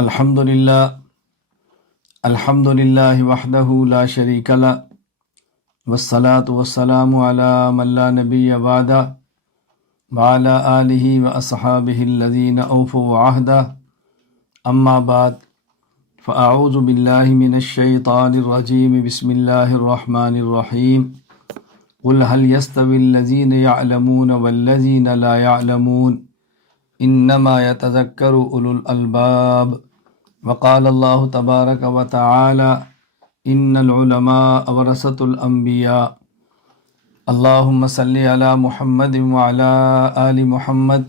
الحمد للہ وحدہ لا شریک لہ والصلاة والسلام علی من لا نبی بعدہ وعلی آلہ واصحابہ الذین اوفوا عہدہ اما بعد فاعوذ باللہ من الشیطان الرجیم بسم اللہ الرحمن الرحیم قل هل يستوي الذین يعلمون والذین لا يعلمون انما يتذکر اولو الالباب وقال اللہ تبارک و تعالی ان العلماء ورثۃ الانبیاء اللہم صلی علی محمد وعلی آل محمد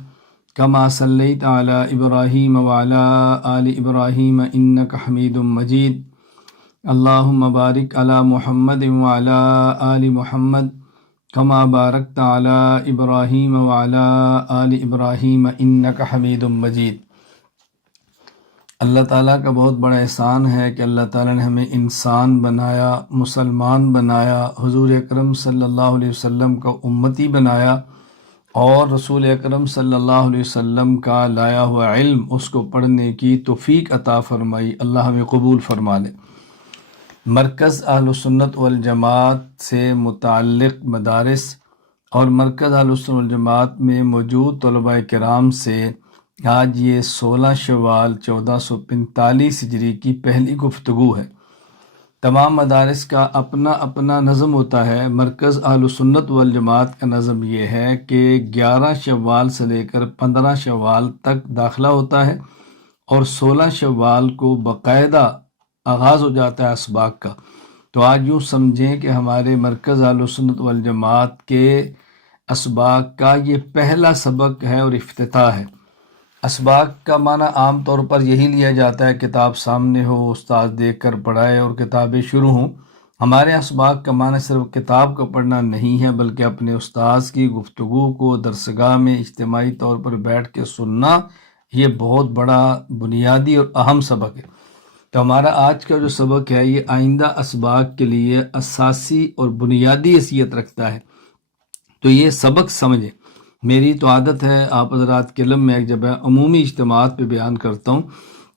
کما صلیت علی ابراہیم وعلی آل ابراہیم انک حمید مجید اللہم بارک علی محمد وعلی آل محمد کما بارکت علی ابراہیم وعلی آل ابراہیم انک حمید مجید۔ اللہ تعالیٰ کا بہت بڑا احسان ہے کہ اللہ تعالیٰ نے ہمیں انسان بنایا، مسلمان بنایا، حضور اکرم صلی اللہ علیہ وسلم کا امتی بنایا اور رسول اکرم صلی اللہ علیہ وسلم کا لایا ہوا علم اس کو پڑھنے کی توفیق عطا فرمائی۔ اللہ ہمیں قبول فرما لے۔ مرکز اہل سنت والجماعت سے متعلق مدارس اور مرکز اہل سنت والجماعت میں موجود طلباء کرام سے آج یہ 16 شوال 1445 ہجری کی پہلی گفتگو ہے۔ تمام مدارس کا اپنا اپنا نظم ہوتا ہے۔ مرکز اہل سنت والجماعت کا نظم یہ ہے کہ 11 شوال سے لے کر 15 شوال تک داخلہ ہوتا ہے اور 16 شوال کو باقاعدہ آغاز ہو جاتا ہے اسباق کا۔ تو آج یوں سمجھیں کہ ہمارے مرکز اہل سنت والجماعت کے اسباق کا یہ پہلا سبق ہے اور افتتاح ہے۔ اسباق کا معنی عام طور پر یہی لیا جاتا ہے کتاب سامنے ہو، استاد دیکھ کر پڑھائے اور کتابیں شروع ہوں۔ ہمارے اسباق کا معنی صرف کتاب کو پڑھنا نہیں ہے بلکہ اپنے استاذ کی گفتگو کو درسگاہ میں اجتماعی طور پر بیٹھ کے سننا، یہ بہت بڑا بنیادی اور اہم سبق ہے۔ تو ہمارا آج کا جو سبق ہے یہ آئندہ اسباق کے لیے اساسی اور بنیادی حیثیت رکھتا ہے۔ تو یہ سبق سمجھیں۔ میری تو عادت ہے آپ حضرات کے علم میں ایک جب عمومی اجتماعات پہ بیان کرتا ہوں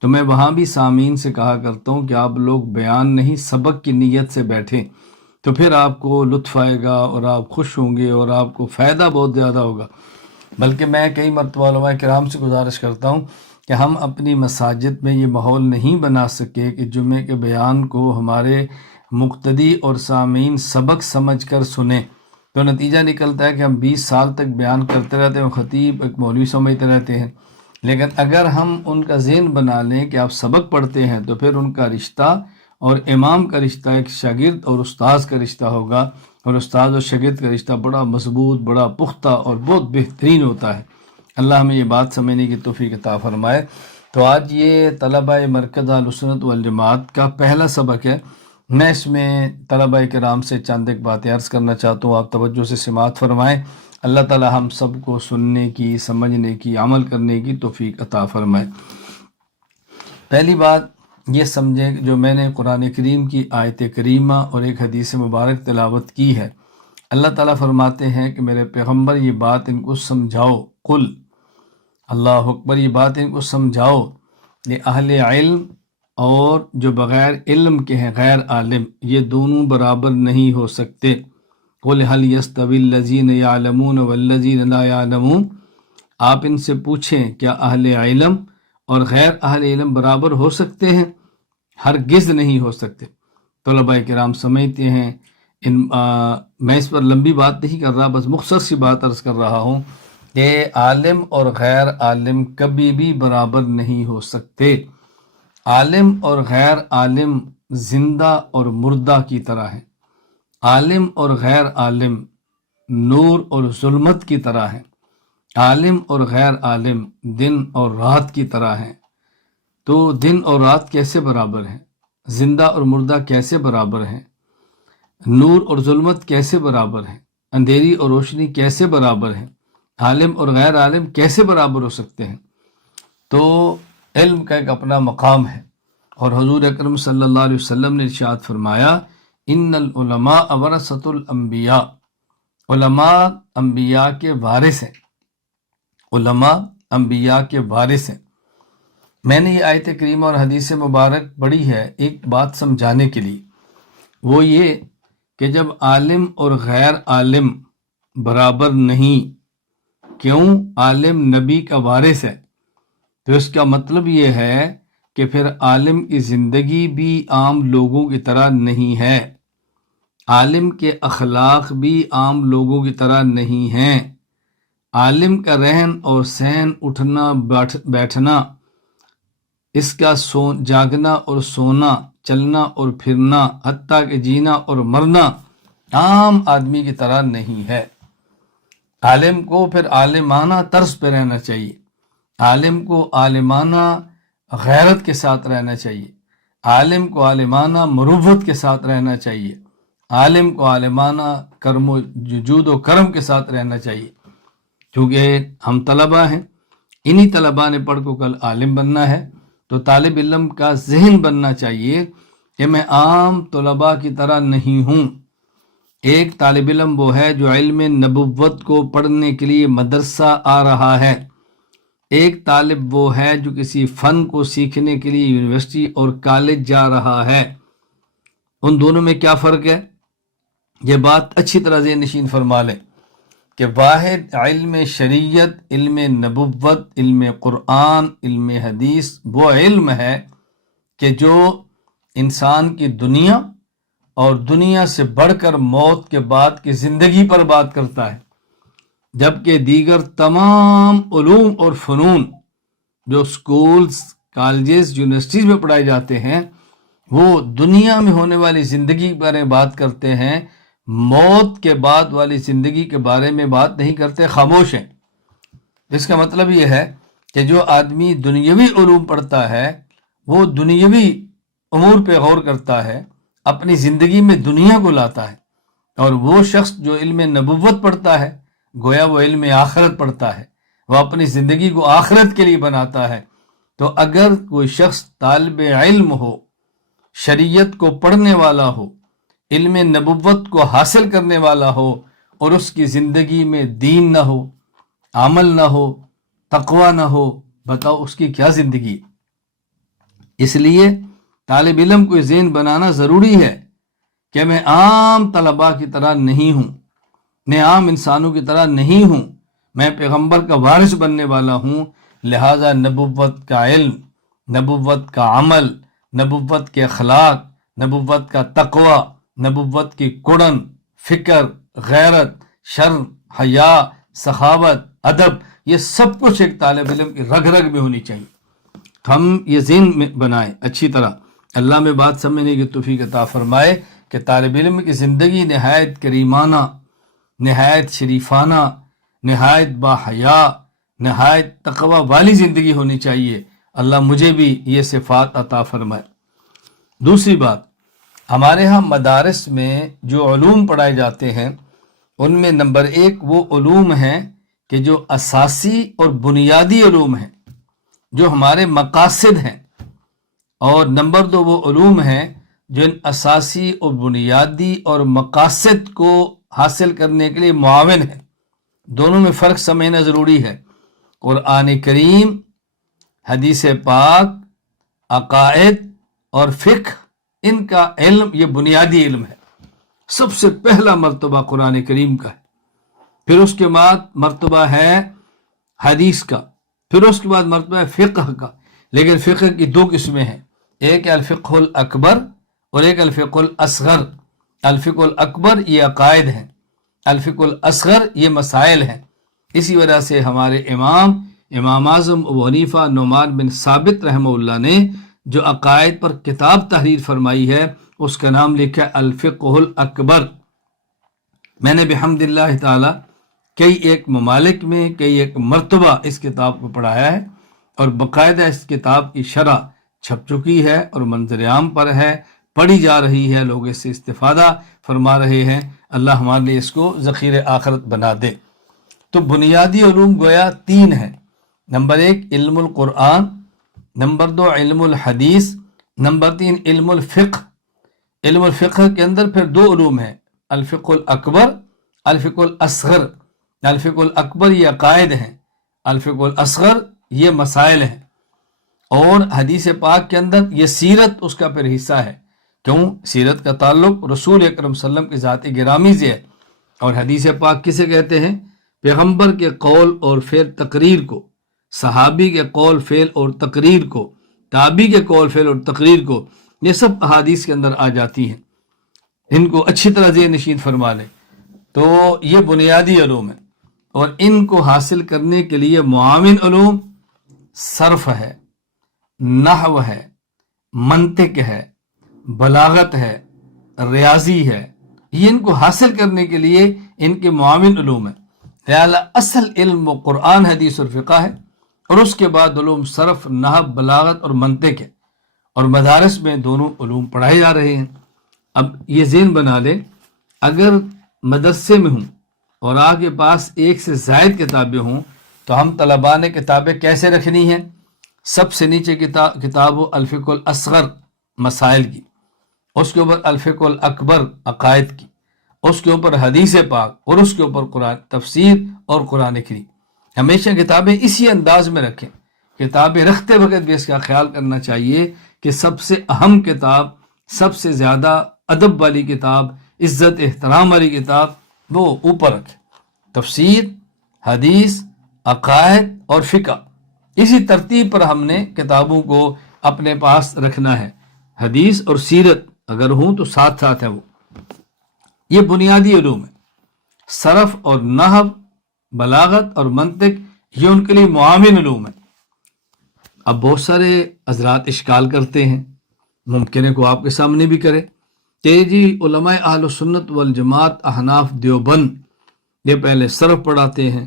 تو میں وہاں بھی سامعین سے کہا کرتا ہوں کہ آپ لوگ بیان نہیں سبق کی نیت سے بیٹھیں، تو پھر آپ کو لطف آئے گا اور آپ خوش ہوں گے اور آپ کو فائدہ بہت زیادہ ہوگا۔ بلکہ میں کئی مرتبہ علماء کرام سے گزارش کرتا ہوں کہ ہم اپنی مساجد میں یہ ماحول نہیں بنا سکے کہ جمعے کے بیان کو ہمارے مقتدی اور سامعین سبق سمجھ کر سنیں، تو نتیجہ نکلتا ہے کہ ہم 20 سال تک بیان کرتے رہتے ہیں، خطیب ایک مولوی سمجھتے رہتے ہیں۔ لیکن اگر ہم ان کا ذہن بنا لیں کہ آپ سبق پڑھتے ہیں تو پھر ان کا رشتہ اور امام کا رشتہ ایک شاگرد اور استاذ کا رشتہ ہوگا، اور استاذ اور شاگرد کا رشتہ بڑا مضبوط، بڑا پختہ اور بہت بہترین ہوتا ہے۔ اللہ ہمیں یہ بات سمجھنے کی توفیق عطا فرمائے۔ تو آج یہ طلبہ مرکز اہل سنت والجماعت کا پہلا سبق ہے۔ میں اس میں طلبہ کرام سے چند ایک باتیں عرض کرنا چاہتا ہوں، آپ توجہ سے سماعت فرمائیں۔ اللہ تعالی ہم سب کو سننے کی، سمجھنے کی، عمل کرنے کی توفیق عطا فرمائے۔ پہلی بات یہ سمجھیں کہ جو میں نے قرآن کریم کی آیت کریمہ اور ایک حدیث مبارک تلاوت کی ہے، اللہ تعالیٰ فرماتے ہیں کہ میرے پیغمبر یہ بات ان کو سمجھاؤ، قل، اللہ اکبر، یہ بات ان کو سمجھاؤ کہ اہل علم اور جو بغیر علم کے ہیں غیر عالم، یہ دونوں برابر نہیں ہو سکتے۔ قل هل يستوي الذين يعلمون والذين لا يعلمون، آپ ان سے پوچھیں کیا اہل علم اور غیر اہل علم برابر ہو سکتے ہیں؟ ہرگز نہیں ہو سکتے۔ طلباء کرام سمجھتے ہیں میں اس پر لمبی بات نہیں کر رہا، بس مختصر سی بات عرض کر رہا ہوں کہ عالم اور غیر عالم کبھی بھی برابر نہیں ہو سکتے۔ عالم اور غیر عالم زندہ اور مردہ کی طرح ہیں، عالم اور غیر عالم نور اور ظلمت کی طرح ہیں، عالم اور غیر عالم دن اور رات کی طرح ہیں۔ تو دن اور رات کیسے برابر ہیں؟ زندہ اور مردہ کیسے برابر ہیں؟ نور اور ظلمت کیسے برابر ہیں؟ اندھیری اور روشنی کیسے برابر ہیں؟ عالم اور غیر عالم کیسے برابر ہو سکتے ہیں؟ تو علم کا ایک اپنا مقام ہے، اور حضور اکرم صلی اللہ علیہ وسلم نے ارشاد فرمایا ان العلماء ورثۃ الانبیاء، علماء انبیاء کے وارث ہیں، علماء انبیاء کے وارث ہیں۔ میں نے یہ آیت کریمہ اور حدیث مبارک پڑھی ہے ایک بات سمجھانے کے لیے، وہ یہ کہ جب عالم اور غیر عالم برابر نہیں، کیوں؟ عالم نبی کا وارث ہے، تو اس کا مطلب یہ ہے کہ پھر عالم کی زندگی بھی عام لوگوں کی طرح نہیں ہے، عالم کے اخلاق بھی عام لوگوں کی طرح نہیں ہیں، عالم کا رہن اور سہن، اٹھنا بیٹھنا، اس کا جاگنا اور سونا، چلنا اور پھرنا، حتیٰ کہ جینا اور مرنا عام آدمی کی طرح نہیں ہے۔ عالم کو پھر عالمانہ طرز پہ رہنا چاہیے، عالم کو عالمانہ غیرت کے ساتھ رہنا چاہیے، عالم کو عالمانہ مروت کے ساتھ رہنا چاہیے، عالم کو عالمانہ کرم و جود و کرم کے ساتھ رہنا چاہیے، کیونکہ ہم طلباء ہیں، انہی طلباء نے پڑھ کو کل عالم بننا ہے، تو طالب علم کا ذہن بننا چاہیے کہ میں عام طلباء کی طرح نہیں ہوں۔ ایک طالب علم وہ ہے جو علم نبوت کو پڑھنے کے لیے مدرسہ آ رہا ہے، ایک طالب وہ ہے جو کسی فن کو سیکھنے کے لیے یونیورسٹی اور کالج جا رہا ہے۔ ان دونوں میں کیا فرق ہے؟ یہ بات اچھی طرح ذہن نشین فرما لیں کہ واحد علم شریعت، علم نبوت، علم قرآن، علم حدیث وہ علم ہے کہ جو انسان کی دنیا اور دنیا سے بڑھ کر موت کے بعد کی زندگی پر بات کرتا ہے، جبکہ دیگر تمام علوم اور فنون جو سکولز، کالجز، یونیورسٹیز میں پڑھائے جاتے ہیں وہ دنیا میں ہونے والی زندگی کے بارے میں بات کرتے ہیں، موت کے بعد والی زندگی کے بارے میں بات نہیں کرتے، خاموش ہیں۔ اس کا مطلب یہ ہے کہ جو آدمی دنیاوی علوم پڑھتا ہے وہ دنیاوی امور پہ غور کرتا ہے، اپنی زندگی میں دنیا کو لاتا ہے، اور وہ شخص جو علم نبوت پڑھتا ہے گویا وہ علم آخرت پڑھتا ہے، وہ اپنی زندگی کو آخرت کے لیے بناتا ہے۔ تو اگر کوئی شخص طالب علم ہو، شریعت کو پڑھنے والا ہو، علم نبوت کو حاصل کرنے والا ہو، اور اس کی زندگی میں دین نہ ہو، عمل نہ ہو، تقوی نہ ہو، بتاؤ اس کی کیا زندگی ہے؟ اس لیے طالب علم کو ذہن بنانا ضروری ہے کہ میں عام طلباء کی طرح نہیں ہوں، میں عام انسانوں کی طرح نہیں ہوں، میں پیغمبر کا وارث بننے والا ہوں، لہٰذا نبوت کا علم، نبوت کا عمل، نبوت کے اخلاق، نبوت کا تقوی، نبوت کی کڑن، فکر، غیرت، شرم، حیا، سخاوت، ادب، یہ سب کچھ ایک طالب علم کی رگ رگ میں ہونی چاہیے۔ ہم یہ ذہن میں بنائیں اچھی طرح، اللہ میں بات سمجھنے کی توفیق عطا فرمائے کہ طالب علم کی زندگی نہایت کریمانہ، نہایت شریفانہ، نہایت باحیا، نہایت تقوی والی زندگی ہونی چاہیے۔ اللہ مجھے بھی یہ صفات عطا فرمائے۔ دوسری بات، ہمارے ہاں مدارس میں جو علوم پڑھائے جاتے ہیں ان میں نمبر ایک وہ علوم ہیں کہ جو اساسی اور بنیادی علوم ہیں، جو ہمارے مقاصد ہیں، اور نمبر دو وہ علوم ہیں جو ان اساسی اور بنیادی اور مقاصد کو حاصل کرنے کے لیے معاون ہیں۔ دونوں میں فرق سمجھنا ضروری ہے۔ قرآن کریم، حدیث پاک، عقائد اور فقہ، ان کا علم یہ بنیادی علم ہے۔ سب سے پہلا مرتبہ قرآن کریم کا ہے، پھر اس کے بعد مرتبہ ہے حدیث کا، پھر اس کے بعد مرتبہ ہے فقہ کا۔ لیکن فقہ کی دو قسمیں ہیں، ایک ہے الفقہ الاکبر اور ایک الفقہ الاصغر۔ الفقہ الاکبر یہ عقائد ہیں، الفقہ الاصغر یہ مسائل ہیں۔ اسی وجہ سے ہمارے امام اعظم ابو حنیفہ نعمان بن ثابت رحمہ اللہ نے جو عقائد پر کتاب تحریر فرمائی ہے اس کا نام لکھا الفقہ الاکبر۔ میں نے بحمد اللہ تعالی کئی ایک ممالک میں کئی ایک مرتبہ اس کتاب کو پڑھایا ہے، اور باقاعدہ اس کتاب کی شرح چھپ چکی ہے اور منظر عام پر ہے، پڑھی جا رہی ہے، لوگ اس سے استفادہ فرما رہے ہیں۔ اللہ ہمارے لیے اس کو ذخیر آخرت بنا دے۔ تو بنیادی علوم گویا تین ہیں، نمبر ایک علم القرآن، نمبر دو علم الحدیث، نمبر تین علم الفقہ۔ علم الفقہ کے اندر پھر دو علوم ہیں، الفقہ الاکبر، الفقہ الاصغر۔ الفقہ الاکبر یہ عقائد ہیں، الفقہ الاصغر یہ مسائل ہیں۔ اور حدیث پاک کے اندر یہ سیرت اس کا پھر حصہ ہے. کیوں؟ سیرت کا تعلق رسول اکرم صلی اللہ علیہ وسلم کی ذات گرامی سے ہے. اور حدیث پاک کسے کہتے ہیں؟ پیغمبر کے قول اور فعل تقریر کو، صحابی کے قول فعل اور تقریر کو، تابعی کے قول فعل اور تقریر کو. یہ سب احادیث کے اندر آ جاتی ہیں. ان کو اچھی طرح ذہن نشین فرما لیں. تو یہ بنیادی علوم ہیں، اور ان کو حاصل کرنے کے لیے معاون علوم صرف ہے، نحو ہے، منطق ہے، بلاغت ہے، ریاضی ہے. یہ ان کو حاصل کرنے کے لیے ان کے معاون علوم ہیں. لہذا اصل علم و قرآن حدیث اور فقہ ہے، اور اس کے بعد علوم صرف، نحو، بلاغت اور منطق ہے. اور مدارس میں دونوں علوم پڑھائے جا رہے ہیں. اب یہ ذہن بنا لیں، اگر مدرسے میں ہوں اور آپ کے پاس ایک سے زائد کتابیں ہوں تو ہم طلباء نے کتابیں کیسے رکھنی ہیں؟ سب سے نیچے کتاب الفقہ الاصغر مسائل کی، اس کے اوپر الفقہ الاکبر عقائد کی، اس کے اوپر حدیث پاک، اور اس کے اوپر قرآن تفسیر اور قرآن کریم. ہمیشہ کتابیں اسی انداز میں رکھیں. کتابیں رکھتے وقت بھی اس کا خیال کرنا چاہیے کہ سب سے اہم کتاب، سب سے زیادہ ادب والی کتاب، عزت احترام والی کتاب وہ اوپر رکھیں. تفسیر، حدیث، عقائد اور فقہ، اسی ترتیب پر ہم نے کتابوں کو اپنے پاس رکھنا ہے. حدیث اور سیرت اگر ہوں تو ساتھ ساتھ ہے. وہ یہ بنیادی علوم ہے. صرف اور نحو، بلاغت اور منطق یہ ان کے لیے معاون علوم ہے. اب بہت سارے حضرات اشکال کرتے ہیں، ممکن ہے کو آپ کے سامنے بھی کرے کہ جی علماء اہل سنت والجماعت احناف دیوبند یہ پہلے صرف پڑھاتے ہیں،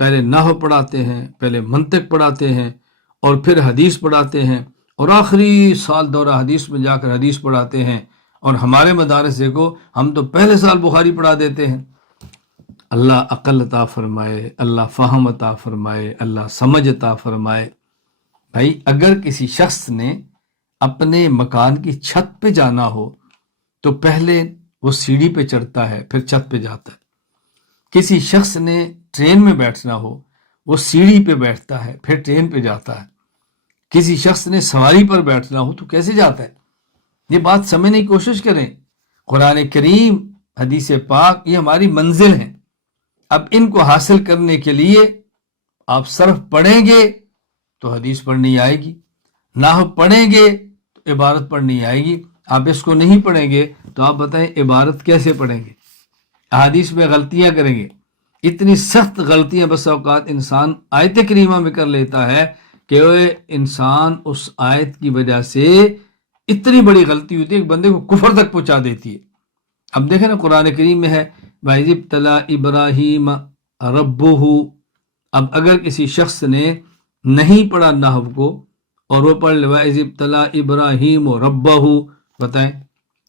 پہلے نحو پڑھاتے ہیں، پہلے منطق پڑھاتے ہیں، اور پھر حدیث پڑھاتے ہیں، اور آخری سال دورہ حدیث میں جا کر حدیث پڑھاتے ہیں. اور ہمارے مدارس دیکھو، ہم تو پہلے سال بخاری پڑھا دیتے ہیں. اللہ عقل عطا فرمائے، اللہ فہم عطا فرمائے، اللہ سمجھ عطا فرمائے. بھائی اگر کسی شخص نے اپنے مکان کی چھت پہ جانا ہو تو پہلے وہ سیڑھی پہ چڑھتا ہے، پھر چھت پہ جاتا ہے. کسی شخص نے ٹرین میں بیٹھنا ہو وہ سیڑھی پہ بیٹھتا ہے، پھر ٹرین پہ جاتا ہے. کسی شخص نے سواری پر بیٹھنا ہو تو کیسے جاتا ہے؟ یہ بات سمجھنے کی کوشش کریں. قرآن کریم، حدیث پاک یہ ہماری منزل ہیں. اب ان کو حاصل کرنے کے لیے آپ صرف پڑھیں گے تو حدیث پڑھنی آئے گی، نحو پڑھیں گے تو عبارت پڑھنی آئے گی. آپ اس کو نہیں پڑھیں گے تو آپ بتائیں عبارت کیسے پڑھیں گے؟ احادیث میں غلطیاں کریں گے. اتنی سخت غلطیاں بس اوقات انسان آیت کریمہ میں کر لیتا ہے کہ انسان اس آیت کی وجہ سے اتنی بڑی غلطی ہوتی ہے کہ بندے کو کفر تک پہنچا دیتی ہے. اب دیکھیں نا قرآن کریم میں ہے وَإِذِ ابْتَلَىٰ إِبْرَاهِيمَ رَبُّهُ. اب اگر کسی شخص نے نہیں پڑھا نحو کو اور وہ پڑھ لے وَإِذِ ابْتَلَىٰ إِبْرَاهِيمُ رَبَّهُ، بتائیں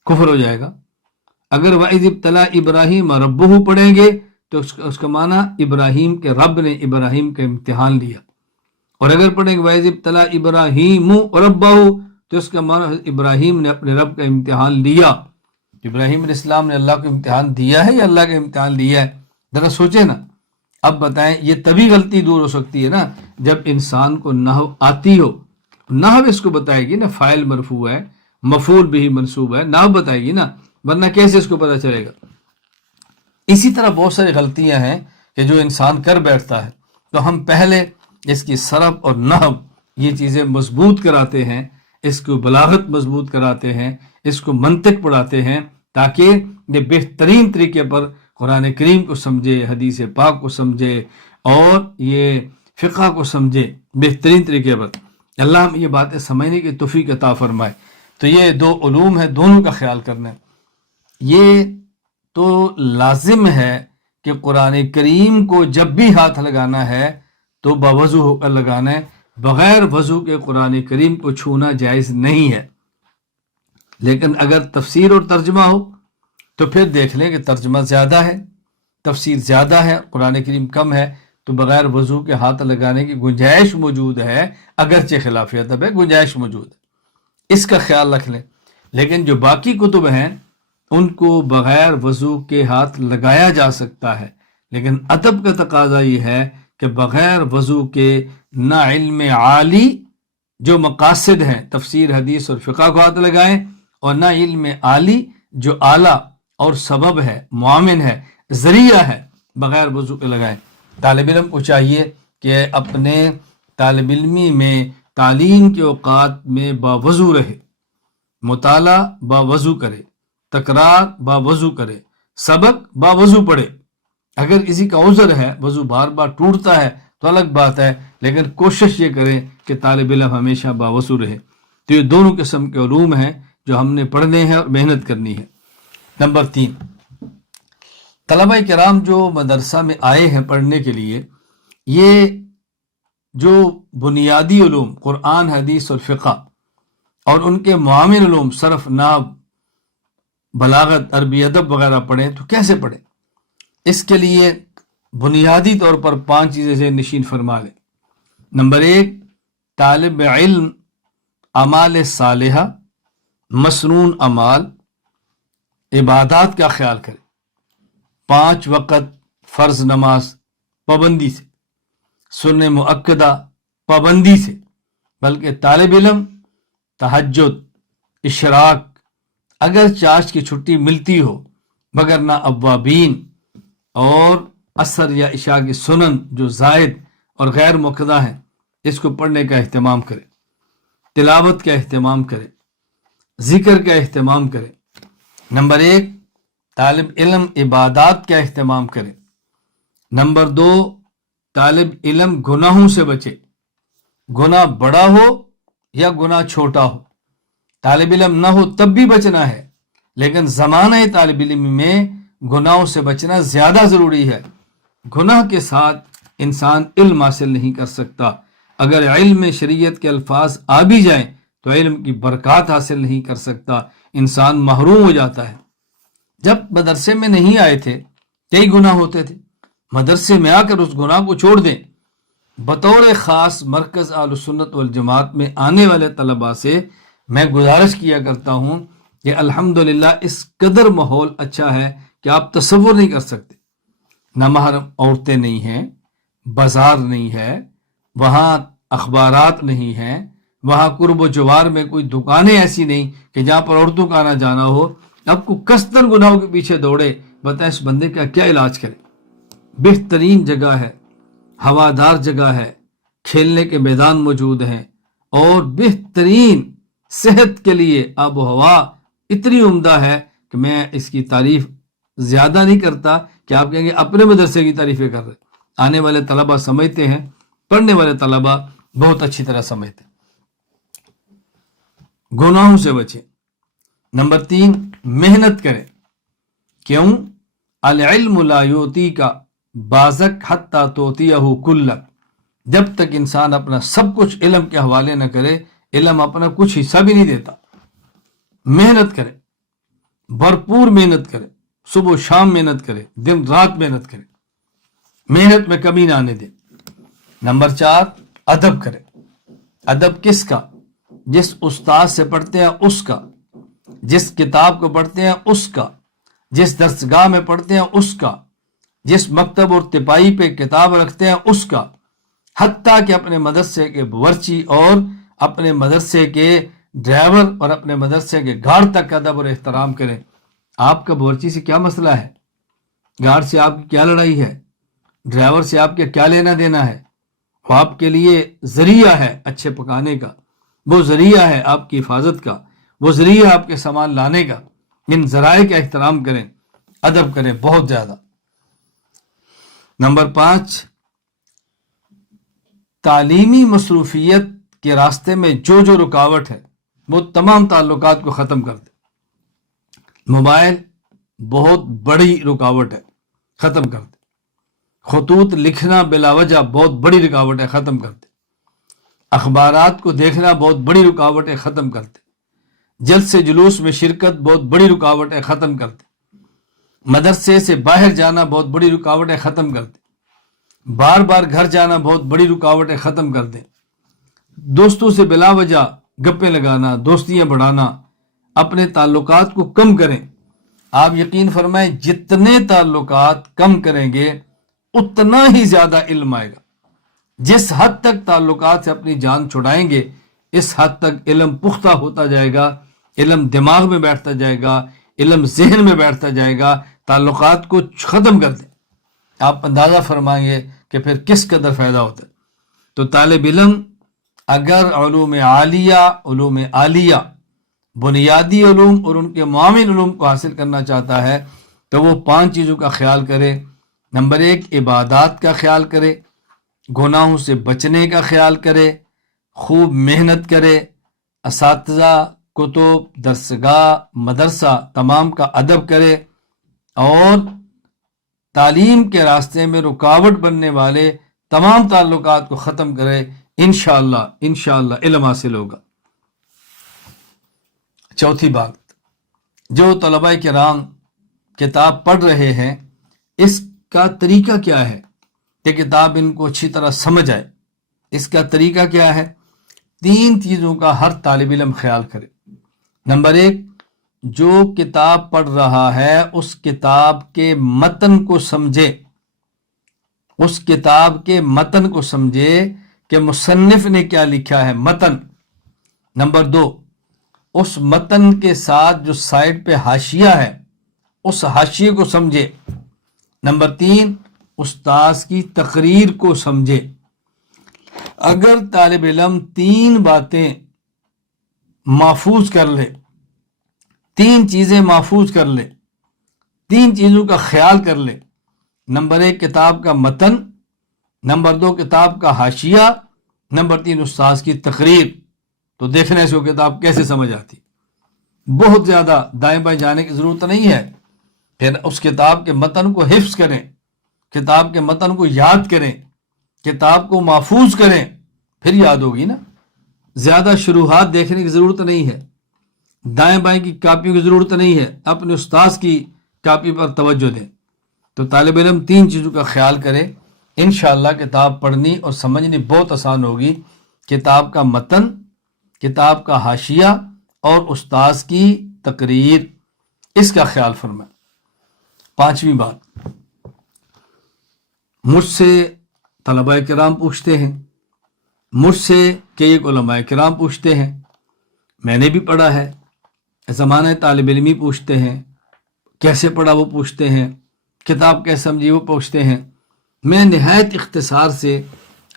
کفر ہو جائے گا. اگر وَإِذِ ابْتَلَىٰ إِبْرَاهِيمَ رَبُّهُ پڑھیں گے تو اس کا معنی ابراہیم کے رب نے ابراہیم کا امتحان لیا. اور اگر پڑھیں گے وَإِذِ ابْتَلَىٰ إِبْرَاهِيمُ رَبَّهُ تو اس کا معنی ابراہیم نے اپنے رب کا امتحان لیا. ابراہیم علیہ السلام نے اللہ کو امتحان دیا ہے یا اللہ کا امتحان لیا ہے؟ ذرا سوچیں نا. اب بتائیں یہ تبھی غلطی دور ہو سکتی ہے نا جب انسان کو نحو آتی ہو. نحو اس کو بتائے گی نا، فاعل مرفوع ہے، مفعول بھی منصوب ہے، نحو بتائے گی نا، ورنہ کیسے اس کو پتہ چلے گا؟ اسی طرح بہت ساری غلطیاں ہیں کہ جو انسان کر بیٹھتا ہے. تو ہم پہلے اس کی صرف اور نحو یہ چیزیں مضبوط کراتے ہیں، اس کو بلاغت مضبوط کراتے ہیں، اس کو منطق پڑھاتے ہیں تاکہ یہ بہترین طریقے پر قرآن کریم کو سمجھے، حدیث پاک کو سمجھے اور یہ فقہ کو سمجھے بہترین طریقے پر. اللہ ہم یہ باتیں سمجھنے کی توفیق عطا فرمائے. تو یہ دو علوم ہیں، دونوں کا خیال کرنا ہے. یہ تو لازم ہے کہ قرآن کریم کو جب بھی ہاتھ لگانا ہے تو باوضو ہو کر لگانا ہے. بغیر وضو کے قرآن کریم کو چھونا جائز نہیں ہے. لیکن اگر تفسیر اور ترجمہ ہو تو پھر دیکھ لیں کہ ترجمہ زیادہ ہے، تفسیر زیادہ ہے، قرآن کریم کم ہے، تو بغیر وضو کے ہاتھ لگانے کی گنجائش موجود ہے، اگرچہ خلاف ادب ہے، گنجائش موجود ہے. اس کا خیال رکھ لیں. لیکن جو باقی کتب ہیں ان کو بغیر وضو کے ہاتھ لگایا جا سکتا ہے. لیکن ادب کا تقاضا یہ ہے کہ بغیر وضو کے نہ علم عالی جو مقاصد ہیں تفسیر حدیث اور فقہ کو ہاتھ لگائیں، اور نہ علم عالی جو اعلیٰ اور سبب ہے، معاون ہے، ذریعہ ہے، بغیر وضو کے لگائیں۔ طالب علم کو چاہیے کہ اپنے طالب علمی میں تعلیم کے اوقات میں باوضو رہے، مطالعہ باوضو کرے، تکرار باوضو کرے، سبق باوضو پڑھے۔ اگر کسی کا عذر ہے، وضو بار بار ٹوٹتا ہے تو الگ بات ہے، لیکن کوشش یہ کرے کہ طالب علم ہمیشہ باوضو رہے۔ تو یہ دونوں قسم کے علوم ہیں جو ہم نے پڑھنے ہیں اور محنت کرنی ہے۔ نمبر 3، طلبہ کرام جو مدرسہ میں آئے ہیں پڑھنے کے لیے، یہ جو بنیادی علوم قرآن، حدیث اور فقہ اور ان کے معاون علوم صرف، نحو، بلاغت، عربی ادب وغیرہ پڑھیں تو کیسے پڑھیں؟ اس کے لیے بنیادی طور پر 5 چیزیں سے نشین فرما لیں۔ نمبر 1، طالب علم اعمال صالحہ، مسنون اعمال، عبادات کا خیال کرے، 5 وقت فرض نماز پابندی سے، سنن مؤکدہ پابندی سے، بلکہ طالب علم تہجد، اشراق، اگر چارج کی چھٹی ملتی ہو، مگر نہ اوابین اور عصر یا عشاء کی سنن جو زائد اور غیر مؤکدہ ہیں، اس کو پڑھنے کا اہتمام کرے، تلاوت کا اہتمام کرے، ذکر کا اہتمام کرے۔ نمبر 1، طالب علم عبادات کا اہتمام کرے۔ نمبر 2، طالب علم گناہوں سے بچے، گناہ بڑا ہو یا گناہ چھوٹا ہو، طالب علم نہ ہو تب بھی بچنا ہے، لیکن زمانہ طالب علم میں گناہوں سے بچنا زیادہ ضروری ہے۔ گناہ کے ساتھ انسان علم حاصل نہیں کر سکتا۔ اگر علم میں شریعت کے الفاظ آ بھی جائیں تو علم کی برکات حاصل نہیں کر سکتا، انسان محروم ہو جاتا ہے۔ جب مدرسے میں نہیں آئے تھے کئی گناہ ہوتے تھے، مدرسے میں آ کر اس گناہ کو چھوڑ دیں۔ بطور خاص مرکز اہل سنت والجماعت میں آنے والے طلباء سے میں گزارش کیا کرتا ہوں کہ الحمدللہ اس قدر ماحول اچھا ہے کہ آپ تصور نہیں کر سکتے۔ نہ محرم عورتیں نہیں ہیں، بازار نہیں ہے، وہاں اخبارات نہیں ہیں، وہاں قرب و جوار میں کوئی دکانیں ایسی نہیں کہ جہاں پر عورتوں کا آنا جانا ہو۔ اب کو کثرت گناہوں کے پیچھے دوڑے، بتائیں اس بندے کا کیا علاج کرے؟ بہترین جگہ ہے، ہوادار جگہ ہے، کھیلنے کے میدان موجود ہیں، اور بہترین صحت کے لیے آب و ہوا اتنی عمدہ ہے کہ میں اس کی تعریف زیادہ نہیں کرتا کہ آپ کہیں گے اپنے مدرسے کی تعریفیں کر رہے۔ آنے والے طلبہ سمجھتے ہیں، پڑھنے والے طلبہ بہت اچھی طرح سمجھتے ہیں۔ گناہوں سے بچیں۔ نمبر 3، محنت کریں۔ کیوں؟ العلم لا یوتی کا بازک حتی توتیہ کلک۔ جب تک انسان اپنا سب کچھ علم کے حوالے نہ کرے، علم اپنا کچھ حصہ بھی نہیں دیتا۔ محنت کرے، بھرپور محنت کرے، صبح و شام محنت کرے، دن رات محنت کرے، محنت میں کمی نہ آنے دے۔ نمبر 4، ادب کرے۔ ادب کس کا؟ جس استاد سے پڑھتے ہیں اس کا، جس کتاب کو پڑھتے ہیں اس کا، جس درسگاہ میں پڑھتے ہیں اس کا، جس مکتب اور تپائی پہ کتاب رکھتے ہیں اس کا، حتیٰ کہ اپنے مدرسے کے باورچی اور اپنے مدرسے کے ڈرائیور اور اپنے مدرسے کے گارڈ تک ادب اور احترام کریں۔ آپ کا باورچی سے کیا مسئلہ ہے؟ گارڈ سے آپ کی کیا لڑائی ہے؟ ڈرائیور سے آپ کے کیا لینا دینا ہے؟ وہ آپ کے لیے ذریعہ ہے اچھے پکانے کا، وہ ذریعہ ہے آپ کی حفاظت کا، وہ ذریعہ آپ کے سامان لانے کا۔ ان ذرائع کا احترام کریں، ادب کریں بہت زیادہ۔ نمبر 5، تعلیمی مصروفیت کے راستے میں جو رکاوٹ ہے وہ تمام تعلقات کو ختم کر دے۔ موبائل بہت بڑی رکاوٹ ہے، ختم کر دے۔ خطوط لکھنا بلا وجہ بہت بڑی رکاوٹ ہے، ختم کر دے۔ اخبارات کو دیکھنا بہت بڑی رکاوٹ ہے، ختم کر دے۔ جلسے جلوس میں شرکت بہت بڑی رکاوٹ ہے، ختم کر دے۔ مدرسے سے باہر جانا بہت بڑی رکاوٹ ہے، ختم کر دے۔ بار بار گھر جانا بہت بڑی رکاوٹ ہے، ختم کر دیں۔ دوستوں سے بلا وجہ گپیں لگانا، دوستیاں بڑھانا، اپنے تعلقات کو کم کریں۔ آپ یقین فرمائیں جتنے تعلقات کم کریں گے اتنا ہی زیادہ علم آئے گا۔ جس حد تک تعلقات سے اپنی جان چھڑائیں گے اس حد تک علم پختہ ہوتا جائے گا، علم دماغ میں بیٹھتا جائے گا، علم ذہن میں بیٹھتا جائے گا، تعلقات کو ختم کر دیں۔ آپ اندازہ فرمائیں گے کہ پھر کس قدر فائدہ ہوتا ہے۔ تو طالب علم اگر علوم عالیہ بنیادی علوم اور ان کے معاون علوم کو حاصل کرنا چاہتا ہے تو وہ 5 چیزوں کا خیال کرے۔ نمبر 1، عبادات کا خیال کرے، گناہوں سے بچنے کا خیال کرے، خوب محنت کرے، اساتذہ، کتب، درسگاہ، مدرسہ تمام کا ادب کرے، اور تعلیم کے راستے میں رکاوٹ بننے والے تمام تعلقات کو ختم کرے۔ انشاءاللہ علم حاصل ہوگا۔ چوتھی بات، جو طلباء کرام کتاب پڑھ رہے ہیں اس کا طریقہ کیا ہے کہ کتاب ان کو اچھی طرح سمجھ آئے؟ اس کا طریقہ کیا ہے؟ 3 چیزوں کا ہر طالب علم خیال کرے۔ نمبر 1، جو کتاب پڑھ رہا ہے اس کتاب کے متن کو سمجھے، اس کتاب کے متن کو سمجھے کہ مصنف نے کیا لکھا ہے، متن۔ نمبر 2، اس متن کے ساتھ جو سائٹ پہ حاشیہ ہے اس حاشیے کو سمجھے۔ نمبر 3، استاذ کی تقریر کو سمجھے۔ اگر طالب علم 3 باتیں محفوظ کر لے، 3 چیزیں محفوظ کر لے، 3 چیزوں کا خیال کر لے، نمبر 1 کتاب کا متن، نمبر 2 کتاب کا حاشیہ، نمبر 3 استاذ کی تقریر، تو دیکھنے سے وہ کتاب کیسے سمجھ آتی۔ بہت زیادہ دائیں بائیں جانے کی ضرورت نہیں ہے، پھر اس کتاب کے متن کو حفظ کریں، کتاب کے متن کو یاد کریں، کتاب کو محفوظ کریں، پھر یاد ہوگی نا۔ زیادہ شروحات دیکھنے کی ضرورت نہیں ہے، دائیں بائیں کی کاپیوں کی ضرورت نہیں ہے، اپنے استاذ کی کاپی پر توجہ دیں۔ تو طالب علم 3 چیزوں کا خیال کرے، انشاءاللہ کتاب پڑھنی اور سمجھنی بہت آسان ہوگی۔ کتاب کا متن، کتاب کا حاشیہ اور استاذ کی تقریر، اس کا خیال فرمائیں۔ 5ویں بات، مجھ سے طلباء کرام پوچھتے ہیں، مجھ سے کئی علماء کرام پوچھتے ہیں، میں نے بھی پڑھا ہے، زمانہ طالب علمی پوچھتے ہیں، کیسے پڑھا وہ پوچھتے ہیں، کتاب کیسے سمجھی وہ پوچھتے ہیں۔ میں نہایت اختصار سے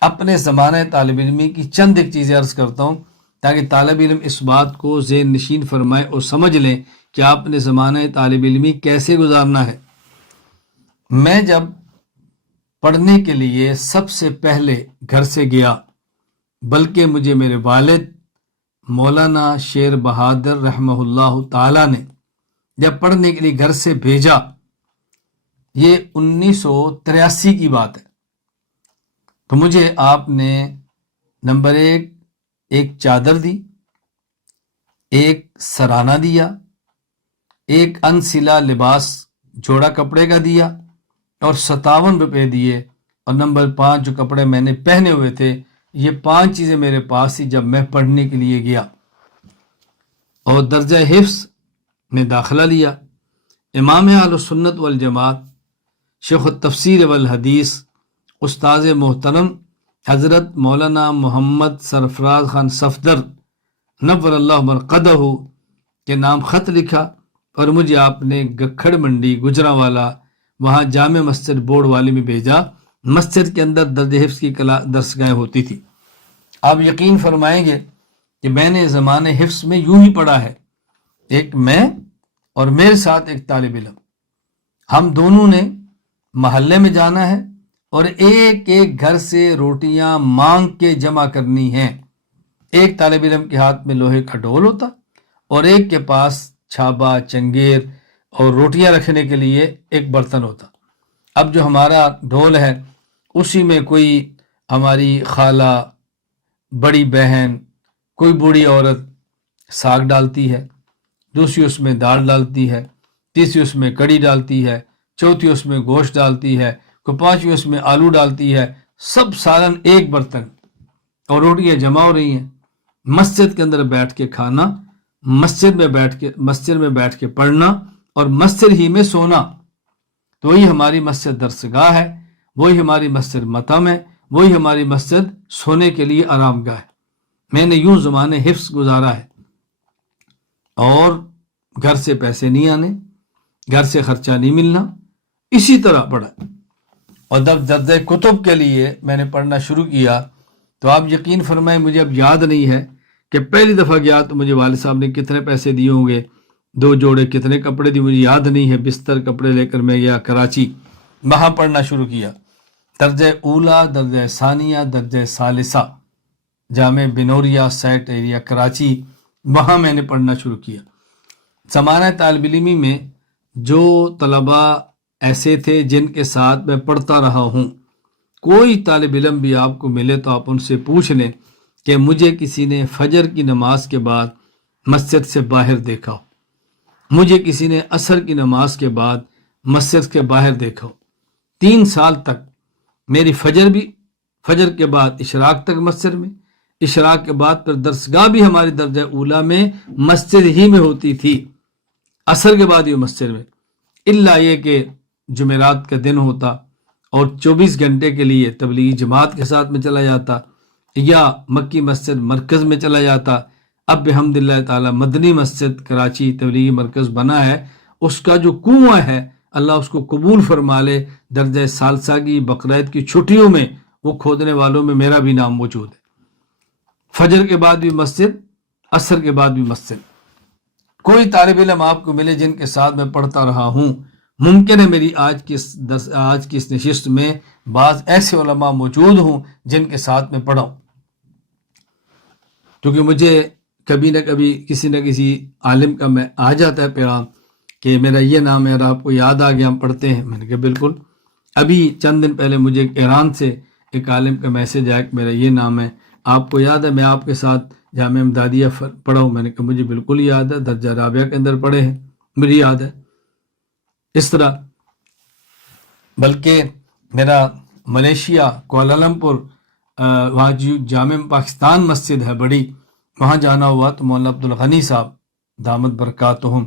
اپنے زمانہ طالب علمی کی چند ایک چیزیں عرض کرتا ہوں تاکہ طالب علم اس بات کو ذہن نشین فرمائے اور سمجھ لیں کہ آپ نے زمانہ طالب علمی کیسے گزارنا ہے۔ میں جب پڑھنے کے لیے سب سے پہلے گھر سے گیا، بلکہ مجھے میرے والد مولانا شیر بہادر رحمہ اللہ تعالی نے جب پڑھنے کے لیے گھر سے بھیجا، یہ 1983 کی بات ہے، تو مجھے آپ نے نمبر 1 ایک چادر دی، ایک سرانہ دیا، ایک انسلا لباس جوڑا کپڑے کا دیا اور 57 روپے دیے، اور نمبر 5 جو کپڑے میں نے پہنے ہوئے تھے، یہ 5 چیزیں میرے پاس تھی جب میں پڑھنے کے لیے گیا، اور درجہ حفظ میں داخلہ لیا۔ امام اہل سنت والجماعت شیخ التفسیر والحدیث استاذ محترم حضرت مولانا محمد سرفراز خان صفدر نور اللہ مرقدہ کے نام خط لکھا، اور مجھے آپ نے گکھڑ منڈی گجرانوالا وہاں جامع مسجد بورڈ والی میں بھیجا۔ مسجد کے اندر درج حفظ کی درسگاہیں ہوتی تھی۔ آپ یقین فرمائیں گے کہ میں نے زمانہ حفظ میں یوں ہی پڑھا ہے، ایک میں اور میرے ساتھ ایک طالب علم، ہم دونوں نے محلے میں جانا ہے اور ایک ایک گھر سے روٹیاں مانگ کے جمع کرنی ہیں۔ ایک طالب علم کے ہاتھ میں لوہے کا ڈول ہوتا اور ایک کے پاس چھابا، چنگیر اور روٹیاں رکھنے کے لیے ایک برتن ہوتا۔ اب جو ہمارا ڈھول ہے اسی میں کوئی ہماری خالہ، بڑی بہن، کوئی بوڑھی عورت ساگ ڈالتی ہے، دوسری اس میں دال ڈالتی ہے، تیسری اس میں کڑی ڈالتی ہے، چوتھی اس میں گوشت ڈالتی ہے، کوئی 5ویں اس میں آلو ڈالتی ہے، سب سالن ایک برتن، اور روٹیاں جمع ہو رہی ہیں۔ مسجد کے اندر بیٹھ کے کھانا، مسجد میں بیٹھ کے پڑھنا اور مسجد ہی میں سونا، تو وہی ہماری مسجد درسگاہ ہے، وہی ہماری مسجد متم ہے، وہی ہماری مسجد سونے کے لیے آرام گاہ ہے۔ میں نے یوں زمانے حفظ گزارا ہے، اور گھر سے پیسے نہیں آنے، گھر سے خرچہ نہیں ملنا، اسی طرح پڑھا۔ اور جب درجہ کتب کے لیے میں نے پڑھنا شروع کیا تو آپ یقین فرمائیں مجھے اب یاد نہیں ہے کہ پہلی دفعہ گیا تو مجھے والد صاحب نے کتنے پیسے دیے ہوں گے، 2 جوڑے کتنے کپڑے دیے مجھے یاد نہیں ہے۔ بستر کپڑے لے کر میں گیا کراچی، وہاں پڑھنا شروع کیا، درجہ اولا، درجہ ثانیہ، درجہ ثالثہ، جامع بنوریا سیٹ ایریا کراچی، وہاں میں نے پڑھنا شروع کیا۔ زمانہ طالب علمی میں جو طلباء ایسے تھے جن کے ساتھ میں پڑھتا رہا ہوں، کوئی طالب علم بھی آپ کو ملے تو آپ ان سے پوچھ لیں کہ مجھے کسی نے فجر کی نماز کے بعد مسجد سے باہر دیکھا ہو، مجھے کسی نے عصر کی نماز کے بعد مسجد کے باہر دیکھا ہو۔ 3 سال تک میری فجر کے بعد اشراق تک مسجد میں، اشراق کے بعد پھر درسگاہ بھی ہماری درجہ اولا میں مسجد ہی میں ہوتی تھی، عصر کے بعد یہ مسجد میں، الا یہ کہ جمعرات کا دن ہوتا اور 24 گھنٹے کے لیے تبلیغی جماعت کے ساتھ میں چلا جاتا یا مکی مسجد مرکز میں چلا جاتا۔ اب بحمد اللہ تعالی مدنی مسجد کراچی تبلیغی مرکز بنا ہے، اس کا جو کنواں ہے اللہ اس کو قبول فرما لے، درجہ ثالثہ کی بقرعید کی چھٹیوں میں وہ کھودنے والوں میں میرا بھی نام موجود ہے۔ فجر کے بعد بھی مسجد، عصر کے بعد بھی مسجد۔ کوئی طالب علم آپ کو ملے جن کے ساتھ میں پڑھتا رہا ہوں، ممکن ہے میری آج کی اس نشست میں بعض ایسے علماء موجود ہوں جن کے ساتھ میں پڑھا ہوں، کیونکہ مجھے کبھی نہ کبھی کسی نہ کسی عالم کا میں آ جاتا ہے پیغام کہ میرا یہ نام ہے اور آپ کو یاد آ گیا ہم پڑھتے ہیں۔ میں نے کہا بالکل، ابھی چند دن پہلے مجھے ایران سے ایک عالم کا میسج آیا کہ میرا یہ نام ہے، آپ کو یاد ہے میں آپ کے ساتھ جامعہ امدادیہ پڑھا ہوں؟ میں نے کہا مجھے بالکل یاد ہے، درجہ رابعہ کے اندر پڑھے ہیں، مجھے یاد ہے۔ اس طرح بلکہ میرا ملیشیا کوالالمپور وہاں جو جامع پاکستان مسجد ہے بڑی، وہاں جانا ہوا تو مولانا عبدالغنی صاحب دامت برکاتہم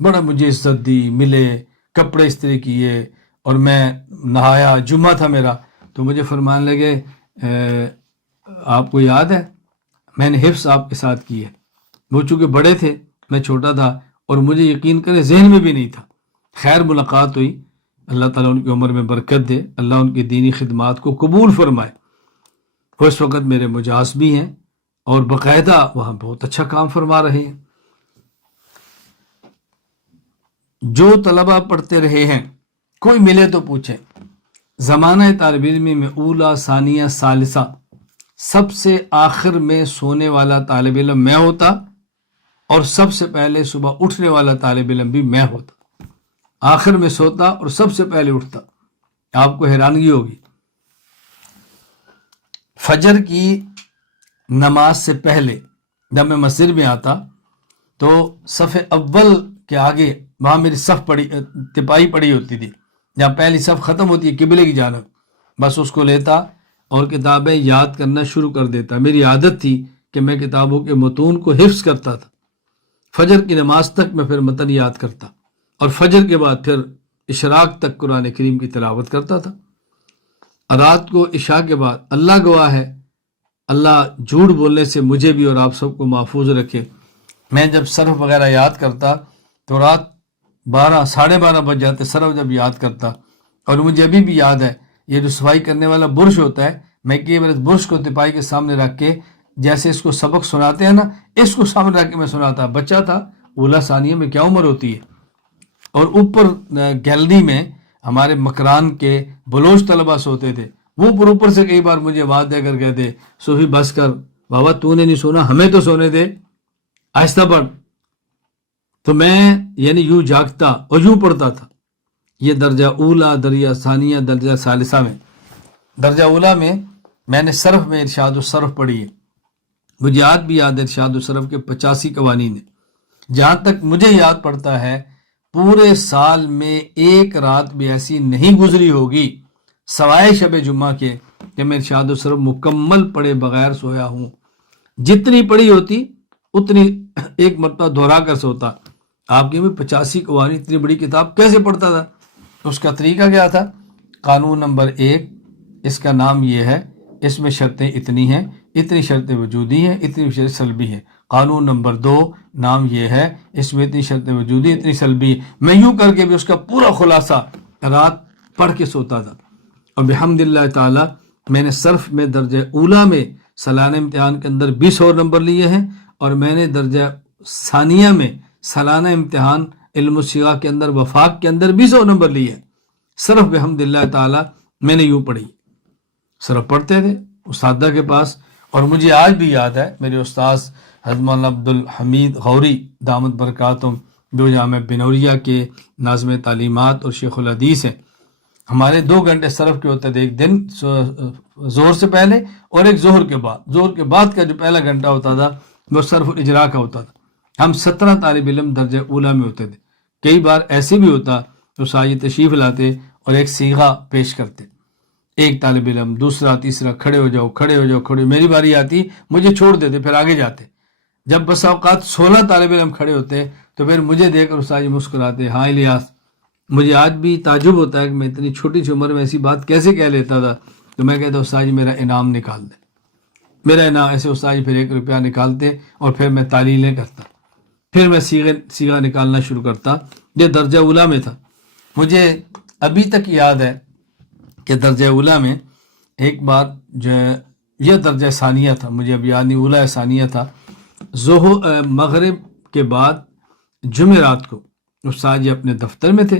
بڑا مجھے عزت دی، ملے، کپڑے استری کیے، اور میں نہایا، جمعہ تھا میرا، تو مجھے فرمانے لگے آپ کو یاد ہے میں نے حفظ آپ کے ساتھ کی ہے۔ وہ چونکہ بڑے تھے، میں چھوٹا تھا، اور مجھے یقین کرے ذہن میں بھی نہیں تھا۔ خیر ملاقات ہوئی، اللہ تعالیٰ ان کی عمر میں برکت دے، اللہ ان کی دینی خدمات کو قبول فرمائے۔ وہ اس وقت میرے مجاز بھی ہیں اور باقاعدہ وہاں بہت اچھا کام فرما رہے ہیں۔ جو طلبہ پڑھتے رہے ہیں، کوئی ملے تو پوچھیں۔ زمانہ طالب علمی میں اولا، ثانیہ، ثالثہ، سب سے آخر میں سونے والا طالب علم میں ہوتا، اور سب سے پہلے صبح اٹھنے والا طالب علم بھی میں ہوتا۔ آخر میں سوتا اور سب سے پہلے اٹھتا۔ آپ کو حیرانگی ہوگی، فجر کی نماز سے پہلے جب میں مسجد میں آتا تو صف اول کے آگے وہاں میری تپائی پڑی ہوتی تھی، جہاں پہلی صف ختم ہوتی ہے قبلے کی جانب، بس اس کو لیتا اور کتابیں یاد کرنا شروع کر دیتا۔ میری عادت تھی کہ میں کتابوں کے متون کو حفظ کرتا تھا، فجر کی نماز تک میں پھر متن یاد کرتا، اور فجر کے بعد پھر اشراق تک قرآن کریم کی تلاوت کرتا تھا۔ رات کو عشاء کے بعد اللہ گواہ ہے، اللہ جھوٹ بولنے سے مجھے بھی اور آپ سب کو محفوظ رکھے، میں جب صرف وغیرہ یاد کرتا تو رات 12 ساڑھے 12 بج جاتے صرف جب یاد کرتا۔ اور مجھے ابھی بھی یاد ہے یہ جو صفائی کرنے والا برش ہوتا ہے، میں کئی بار اس برش کو تپائی کے سامنے رکھ کے جیسے اس کو سبق سناتے ہیں نا، اس کو سامنے رکھ کے میں سناتا۔ بچہ تھا، اولا ثانیہ میں کیا عمر ہوتی ہے، اور اوپر گیلری میں ہمارے مکران کے بلوچ طلبہ سوتے تھے، وہ اوپر سے کئی بار مجھے آواز دے کر کہتے صوفی بس کر بابا، تو نے نہیں سونا، ہمیں تو سونے دے، آہستہ پڑھ۔ تو میں یعنی یوں جاگتا اور یوں پڑھتا تھا۔ یہ درجہ اولا، درجہ ثانیہ، درجہ ثالثہ میں۔ درجہ اولا میں نے صرف میں ارشاد الصرف پڑھی ہے، مجھے یاد بھی یاد ہے ارشاد الصرف کے 85 قوانین ہیں۔ جہاں تک مجھے یاد پڑتا ہے پورے سال میں ایک رات بھی ایسی نہیں گزری ہوگی سوائے شب جمعہ کے کہ میں ارشاد الصرف مکمل پڑھے بغیر سویا ہوں۔ جتنی پڑھی ہوتی اتنی ایک مرتبہ دہرا کر سوتا۔ آپ کے میں 85 قوانین، اتنی بڑی کتاب کیسے پڑھتا تھا؟ اس کا طریقہ کیا تھا؟ قانون نمبر 1، اس کا نام یہ ہے، اس میں شرطیں اتنی ہیں، اتنی شرط وجودی ہے، اتنی شرط سلبی ہے۔ قانون نمبر 2 نام یہ ہے، اس میں اتنی شرط وجودی، اتنی سلبی ہے۔ میں یوں کر کے بھی اس کا پورا خلاصہ رات پڑھ کے سوتا تھا، اور بحمد اللہ تعالی میں نے صرف میں درجہ اولا میں سالانہ امتحان کے اندر 20 اور نمبر لیے ہیں، اور میں نے درجہ ثانیہ میں سالانہ امتحان علم الصیغہ کے اندر وفاق کے اندر 20 اور نمبر لیے ہیں۔ صرف بحمد اللہ تعالی میں نے یوں پڑھی، صرف پڑھتے تھے استادہ کے پاس۔ اور مجھے آج بھی یاد ہے میرے استاذ حضرت مولانا عبد الحمید غوری دامت برکاتہم، جو جامعہ بنوریہ کے ناظم تعلیمات اور شیخ الحدیث ہیں، ہمارے 2 گھنٹے صرف کے ہوتے تھے، ایک دن زہر سے پہلے اور ایک ظہر کے بعد۔ ظہر کے بعد کا جو پہلا گھنٹہ ہوتا تھا وہ صرف الاجراء کا ہوتا تھا۔ ہم 17 طالب علم درجہ اولا میں ہوتے تھے۔ کئی بار ایسے بھی ہوتا تو ساجد تشریف لاتے اور ایک صیغہ پیش کرتے، ایک طالب علم، دوسرا، تیسرا، کھڑے ہو جاؤ، کھڑے ہو جاؤ، کھڑے۔ میری باری آتی، مجھے چھوڑ دیتے، پھر آگے جاتے۔ جب بس اوقات 16 طالب علم کھڑے ہوتے تو پھر مجھے دیکھ کر استاد جی مسکراتے، ہاں الیاس۔ مجھے آج بھی تعجب ہوتا ہے کہ میں اتنی چھوٹی سی عمر میں ایسی بات کیسے کہہ لیتا تھا۔ تو میں کہتا استاد جی میرا انعام نکال دیں، میرا انعام۔ ایسے استاد جی پھر 1 روپیہ نکالتے اور پھر میں تعلیلیں کرتا، پھر میں صیغہ نکالنا شروع کرتا۔ یہ درجہ اولا میں تھا۔ مجھے ابھی تک یاد ہے کہ درجہ اولا میں ایک بار جو یہ درجہ ثانیہ تھا، مجھے اب یاد نہیں، اولا ثانیہ تھا۔ مغرب کے بعد جمعرات کو استاد جی اپنے دفتر میں تھے،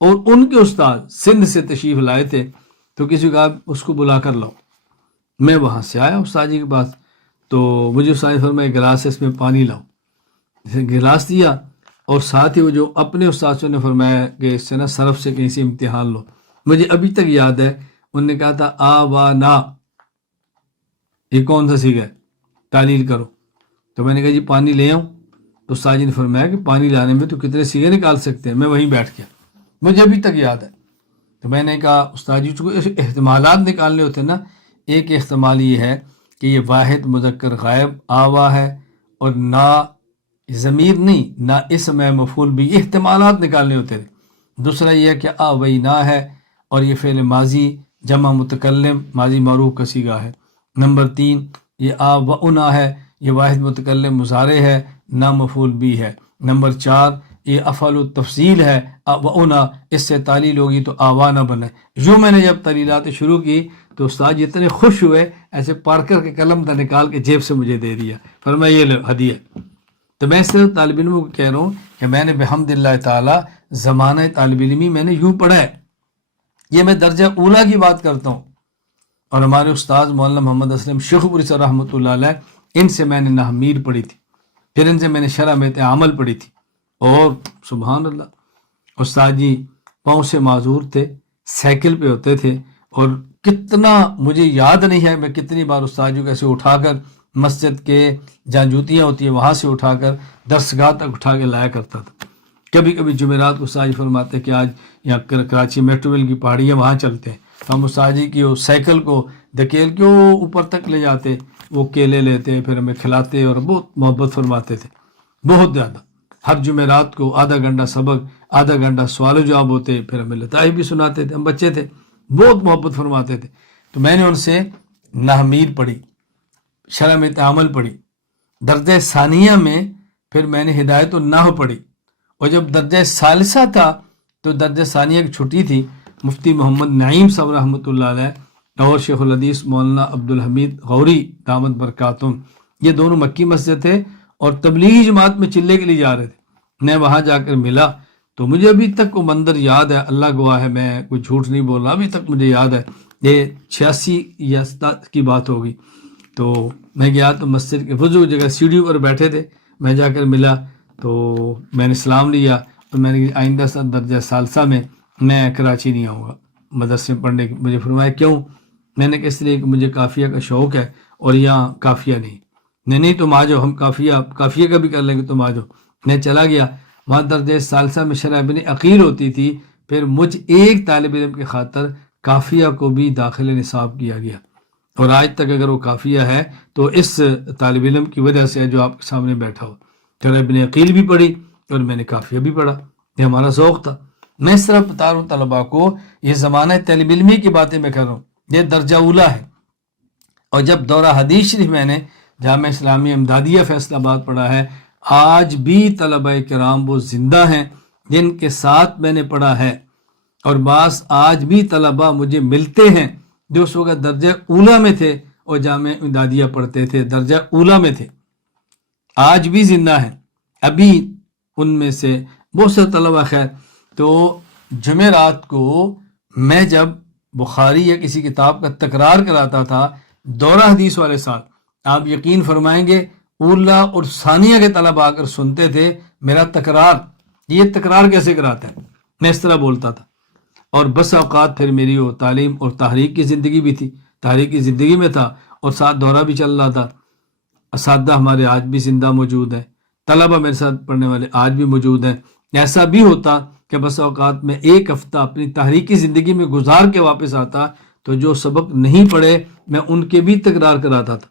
اور ان کے استاد سندھ سے تشریف لائے تھے، تو کسی کو کہا اس کو بلا کر لاؤ۔ میں وہاں سے آیا استاد جی کے پاس، تو مجھے استاد نے فرمایا گلاس ہے، اس میں پانی لاؤ۔ گلاس دیا، اور ساتھ ہی وہ جو اپنے استاد نے فرمایا کہ اس سے نا صرف سے کہیں سے امتحان لو۔ مجھے ابھی تک یاد ہے انہوں نے کہا تھا آ و نا، یہ کون سا صیغہ ہے، تعلیل کرو۔ تو میں نے کہا جی پانی لے آؤں، تو استاد جی نے فرمایا کہ پانی لانے میں تو کتنے صیغے نکال سکتے ہیں۔ میں وہیں بیٹھ گیا، مجھے ابھی تک یاد ہے۔ تو میں نے کہا استاد جی چونکہ احتمالات نکالنے ہوتے ہیں نا، ایک احتمال یہ ہے کہ یہ واحد مذکر غائب آوا ہے، اور نا ضمیر نہیں، نہ اسم ہے مفعول بھی، احتمالات نکالنے ہوتے تھے۔ دوسرا یہ ہے کہ آوینا ہے، اور یہ فعل ماضی جمع متکلم ماضی معروف کا صیغہ ہے۔ نمبر 3 یہ آونا ہے، یہ واحد متکلم مضارع ہے، نہ مفعول بھی ہے۔ نمبر 4 یہ افعل التفضیل ہے، آونا، اس سے تعلیل ہوگی تو آوانا بنے۔ یوں میں نے جب تعلیلات شروع کی تو استاد جی اتنے خوش ہوئے، ایسے پارکر کے قلم تھا نکال کے جیب سے مجھے دے دیا، فرمایا یہ لو ہدیہ۔ تو میں صرف طالب علموں کو کہہ رہا ہوں کہ میں نے بحمد اللہ تعالی زمانہ طالب علمی میں نے یوں پڑھا ہے۔ یہ میں درجہ اولا کی بات کرتا ہوں، اور ہمارے استاد مولانا محمد اسلم شیخ پوری صاحب رحمۃ اللہ علیہ، ان سے میں نے نحمیر پڑھی تھی، پھر ان سے میں نے شرح میں عمل پڑھی تھی۔ اور سبحان اللہ، استاد جی پاؤں سے معذور تھے، سائیکل پہ ہوتے تھے، اور کتنا مجھے یاد نہیں ہے میں کتنی بار استاد جی کو ایسے اٹھا کر مسجد کے جہاں جوتیاں ہوتی ہیں وہاں سے اٹھا کر درسگاہ تک اٹھا کے لایا کرتا تھا۔ کبھی کبھی جمعرات کو استاد جی فرماتے کہ آج یہاں کراچی میٹرو ویل کی پہاڑیاں وہاں چلتے ہیں، تو ہم استاد جی کی وہ سائیکل کو دھکیل کے وہ اوپر تک لے جاتے، وہ کیلے لیتے، پھر ہمیں کھلاتے، اور بہت محبت فرماتے تھے، بہت زیادہ۔ ہر جمعرات کو آدھا گھنٹہ سبق، آدھا گھنٹہ سوال و جواب ہوتے، پھر ہمیں لطائف بھی سناتے تھے، ہم بچے تھے، بہت محبت فرماتے تھے۔ تو میں نے ان سے نحمیر پڑھی، شرح میں تعامل پڑھی، درجہ ثانیہ میں پھر میں نے ہدایت النحو پڑھی، اور جب درجہ ثالثہ تھا تو درجہ ثانیہ کی چھٹی تھی، مفتی محمد نعیم صاحب رحمۃ اللہ علیہ اور شیخ الحدیث مولانا عبد الحمید غوری دامت برکاتہم، یہ دونوں مکی مسجد تھے اور تبلیغی جماعت میں چلے کے لیے جا رہے تھے۔ میں وہاں جا کر ملا تو مجھے ابھی تک وہ منظر یاد ہے، اللہ گواہ ہے میں کوئی جھوٹ نہیں بول رہا، ابھی تک مجھے یاد ہے۔ یہ 86 یا 87 کی بات ہوگی۔ تو میں گیا تو مسجد کے وضو جگہ سیڑھی پر بیٹھے تھے، میں جا کر ملا تو میں نے سلام لیا، تو میں نے آئندہ درجہ ثالثہ میں کراچی نہیں آؤں گا مدرسے میں پڑھنے کی۔ مجھے فرمایا کیوں؟ میں نے کہا اس لیے کہ مجھے قافیہ کا شوق ہے اور یہاں قافیہ نہیں۔ نہیں تم آ جاؤ، ہم قافیہ کا بھی کر لیں گے، تم آ جاؤ۔ میں چلا گیا، وہاں درجہ ثالثہ میں شرح ابن عقیل ہوتی تھی، پھر مجھ ایک طالب علم کی خاطر قافیہ کو بھی داخل نصاب کیا گیا، اور آج تک اگر وہ قافیہ ہے تو اس طالب علم کی وجہ سے ہے جو آپ کے سامنے بیٹھا ہو۔ شرح ابن عقیل بھی پڑھی اور میں نے قافیہ بھی پڑھا، یہ ہمارا ذوق تھا۔ میں صرف بتا رہا ہوں طلباء کو، یہ زمانہ طالب علمی کی باتیں میں کر رہا ہوں، یہ درجہ اولا ہے۔ اور جب دورہ حدیث شریف میں نے جامعہ اسلامیہ امدادیہ فیصل آباد پڑھا ہے، آج بھی طلبہ کرام وہ زندہ ہیں جن کے ساتھ میں نے پڑھا ہے، اور بعض آج بھی طلبہ مجھے ملتے ہیں جو اس وقت درجہ اولا میں تھے اور جامعہ امدادیہ پڑھتے تھے، درجہ اولا میں تھے، آج بھی زندہ ہیں۔ ابھی ان میں سے بہت سے طلبہ، خیر تو جمعرات کو میں جب بخاری یا کسی کتاب کا تکرار کراتا تھا دورہ حدیث والے ساتھ، آپ یقین فرمائیں گے اولا اور ثانیہ کے طلبہ آ کر سنتے تھے میرا تکرار، یہ تکرار کیسے کراتا ہے، میں اس طرح بولتا تھا۔ اور بس اوقات پھر میری وہ تعلیم اور تحریک کی زندگی بھی تھی، تحریک کی زندگی میں تھا اور ساتھ دورہ بھی چل رہا تھا۔ اساتذہ ہمارے آج بھی زندہ موجود ہیں، طلبہ میرے ساتھ پڑھنے والے آج بھی موجود ہیں۔ ایسا بھی ہوتا کہ بس اوقات میں ایک ہفتہ اپنی تحریکی زندگی میں گزار کے واپس آتا تو جو سبق نہیں پڑھے میں ان کے بھی تکرار کراتا تھا۔